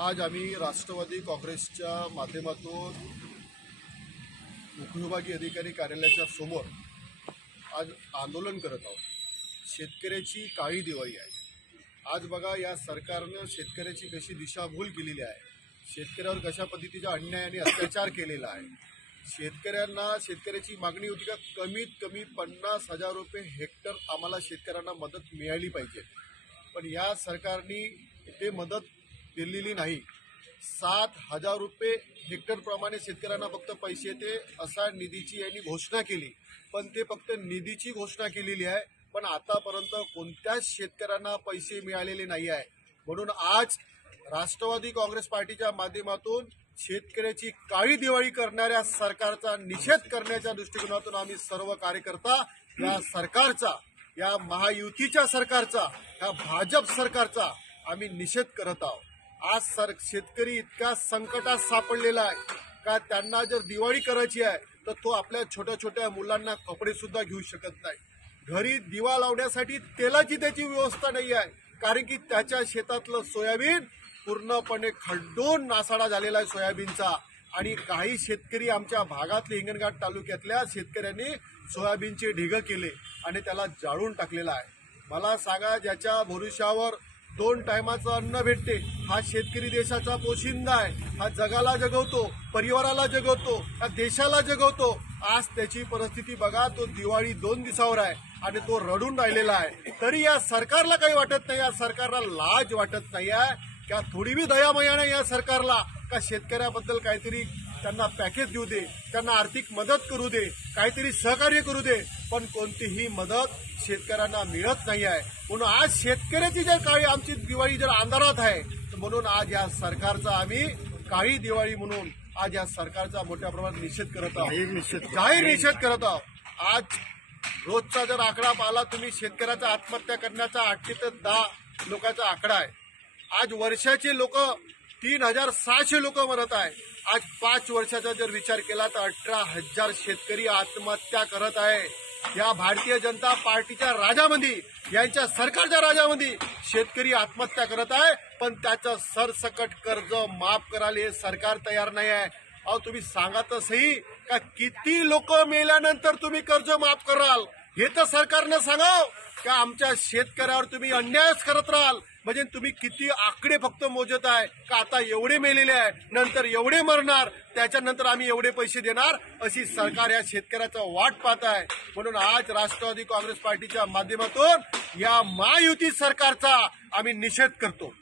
आज आम्ही राष्ट्रवादी काँग्रेसच्या माध्यमातून उपविभागीय अधिकारी कार्यालयाच्या समोर आज आंदोलन करत आहोत. शेतकऱ्याची काळी दिवाळी आहे. आज बघा या सरकारनं शेतकऱ्याची कशी दिशाभूल केलेली आहे. शेतकऱ्यावर कशा पद्धतीचा अन्याय आणि अत्याचार केलेला आहे. शेतकऱ्यांना शेतकऱ्याची मागणी होती का? कमीत कमी पन्नास हजार रुपये हेक्टर आम्हाला शेतकऱ्यांना मदत मिळाली पाहिजे. पण या सरकारने ते मदत दिलेली नाही. सात हजार रुपये हेक्टरप्रमाणे शेतकऱ्यांना फक्त पैसे येते असा निधीची यांनी घोषणा केली. पण ते फक्त निधीची घोषणा केलेली आहे. पण आतापर्यंत कोणत्याच शेतकऱ्यांना पैसे मिळालेले नाही आहे. म्हणून आज राष्ट्रवादी काँग्रेस पार्टीच्या माध्यमातून शेतकऱ्याची काळी दिवाळी करणाऱ्या सरकारचा निषेध करण्याच्या दृष्टिकोनातून आम्ही सर्व कार्यकर्ता या सरकारचा या महायुतीच्या सरकारचा या भाजप सरकारचा आम्ही निषेध करत आहोत. आज सर शेतकरी इतका संकटात सापडलेला आहे. का त्यांना जर दिवाळी करायची आहे तर तो आपल्या छोट्या छोट्या मुलांना कपडे सुद्धा घेऊ शकत नाही. घरी दिवा लावण्यासाठी तेलाची त्याची व्यवस्था नाही आहे. कारण की त्याच्या शेतातलं सोयाबीन पूर्णपणे खड्डून नासाडा झालेला आहे सोयाबीनचा. आणि काही शेतकरी आमच्या भागातले हिंगणघाट तालुक्यातल्या शेतकऱ्यांनी सोयाबीनचे ढिगं केले आणि त्याला जाळून टाकलेला आहे. मला सांगा ज्याच्या भविष्यावर दोन टायमाचं अन्न भेटते. हा शेतकरी देशाचा पोशिंदा आहे. हा जगाला जगवतो परिवाराला जगवतो हा देशाला जगवतो. आज त्याची परिस्थिती बघा तो दिवाळी दोन दिवसावर आहे आणि तो रडून राहिलेला आहे. तरी या सरकारला काही वाटत नाही या सरकारला लाज वाटत नाही आहे. का थोडी बी दयामया नाही या सरकारला का शेतकऱ्याबद्दल काहीतरी त्यांना पॅकेज देऊ दे त्यांना आर्थिक मदत करू दे काहीतरी सहकार्य करू दे पण कोणतीही मदत शेतकऱ्यांना मिळत नाही आहे. म्हणून आज शेतकऱ्याची जर काळी आमची दिवाळी जर अंधारात आहे तर म्हणून आज या सरकारचा आम्ही काळी दिवाळी म्हणून आज या सरकारचा मोठ्या प्रमाणात निषेध करत आहोत. जाहीर निषेध करत. आहोत. आज रोजचा जर आकडा पाहिला तुम्ही शेतकऱ्याचा आत्महत्या करण्याचा आठशे ते दहा लोकांचा आकडा आहे. आज वर्षाचे लोक तीन हजार सहाशे लोक मरत आहे आज पाच वर्षाचा जर विचार केला तर अठरा हजार शेतकरी आत्महत्या करत आहे. या भारतीय जनता पार्टीच्या राजामध्ये यांच्या सरकारच्या राजामध्ये शेतकरी आत्महत्या करत आहे. पण त्याचं सरसकट कर्ज माफ करायला हे सरकार तयार नाही आहे. अहो तुम्ही सांगा तर सही का किती लोक मेल्यानंतर तुम्ही कर्ज माफ कराल? हे तर सरकारनं सांगाव. का आमच्या शेतकऱ्यावर तुम्ही अन्यायच करत राहाल? म्हणजे तुम्ही किती आकडे फक्त मोजत आहे का आता एवढे मेलेले आहे? नंतर एवढे मरणार त्याच्यानंतर आम्ही एवढे पैसे देणार? अशी सरकार या शेतकऱ्याचा वाट पाहत आहे. म्हणून आज राष्ट्रवादी काँग्रेस पार्टीच्या माध्यमातून या महायुती सरकारचा आम्ही निषेध करतो.